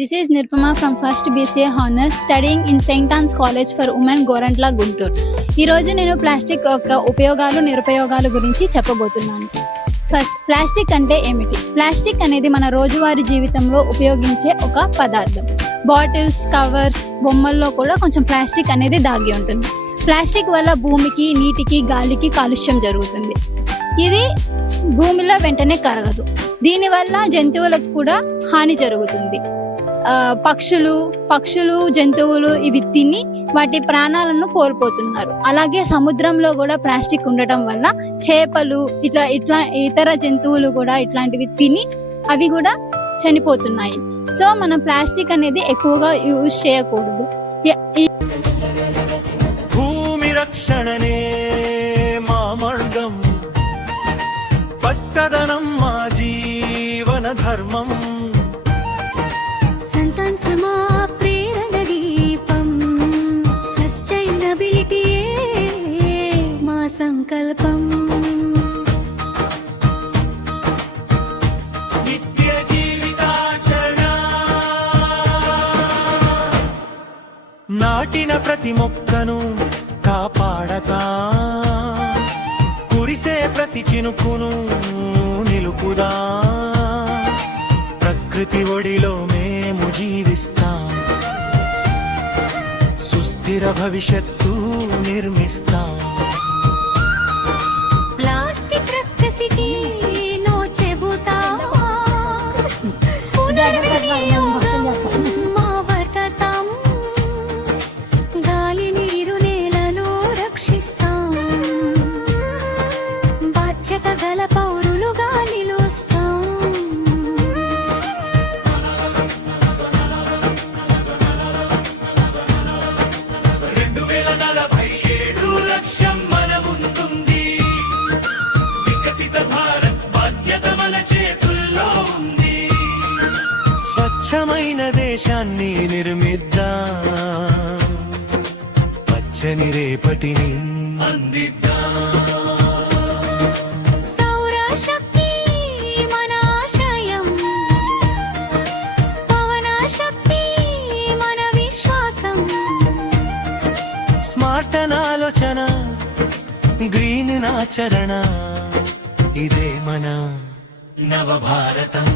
This is Nirpama from First BCA Honors studying in St. Anne's College for Women, Gorantla, Guntur. ఈ రోజు నేను plastic యొక్క ఉపయోగాలు నిరుపయోగాల గురించి చెప్పబోతున్నాను. ఫస్ట్, ప్లాస్టిక్ అంటే ఏమిటి? ప్లాస్టిక్ అనేది మన రోజువారీ జీవితంలో ఉపయోగించే ఒక పదార్థం. బాటిల్స్, కవర్స్, బొమ్మల్లో కూడా కొంచెం ప్లాస్టిక్ అనేది దాగి ఉంటుంది. ప్లాస్టిక్ వల్ల భూమికి, నీటికి, గాలికి కాలుష్యం జరుగుతుంది. ఇది భూమిలో వెంటనే కరగదు. దీనివల్ల జంతువులకు కూడా హాని జరుగుతుంది. పక్షులు, జంతువులు ఇవి తిని వాటి ప్రాణాలను కోల్పోతున్నారు. అలాగే సముద్రంలో కూడా ప్లాస్టిక్ ఉండటం వల్ల చేపలు ఇట్లా ఇతర జంతువులు కూడా ఇట్లాంటివి తిని అవి కూడా చనిపోతున్నాయి. సో మనం ప్లాస్టిక్ అనేది ఎక్కువగా యూజ్ చేయకూడదు. భూమి రక్షణనే మా మార్గం, పచ్చదనం మా జీవన ధర్మం, సంతాన్సమా ప్రేరణ దీపం, సస్టైనబిలిటీయే మా సంకల్పం. నిత్య జీవితాచరణ, నాటిన ప్రతి మొక్కను కాపాడతా, కురిసే ప్రతి చినుకును నిలుపుదా, ప్రకృతి ఒడిలో మేము జీవిస్తాం, సుస్థిర భవిష్యత్తు నిర్మిస్తాం. ప్లాస్టిక్ రక్కసికి నో చెబుతా, పునర్వినియోగం మా వర్తతం, గాలి నీరు నేలను రక్షిస్తాం, బాధ్యత గల పౌరులుగా నిలుస్తాం. 2047 లక్ష్యం మన ముందుంది, వికసిత భారత్ బాధ్యత మన చేతుల్లో ఉంది. స్వచ్ఛమైన దేశాన్ని నిర్మిద్దాం, పచ్చని రేపటిని అందిద్దాం. సౌరశక్తి మన ఆశయం, పవనశక్తి మన విశ్వాసం, స్మార్ట్ ఆలోచన, గ్రీన్ ఆచరణ, ఇదే మన నవ భారతం.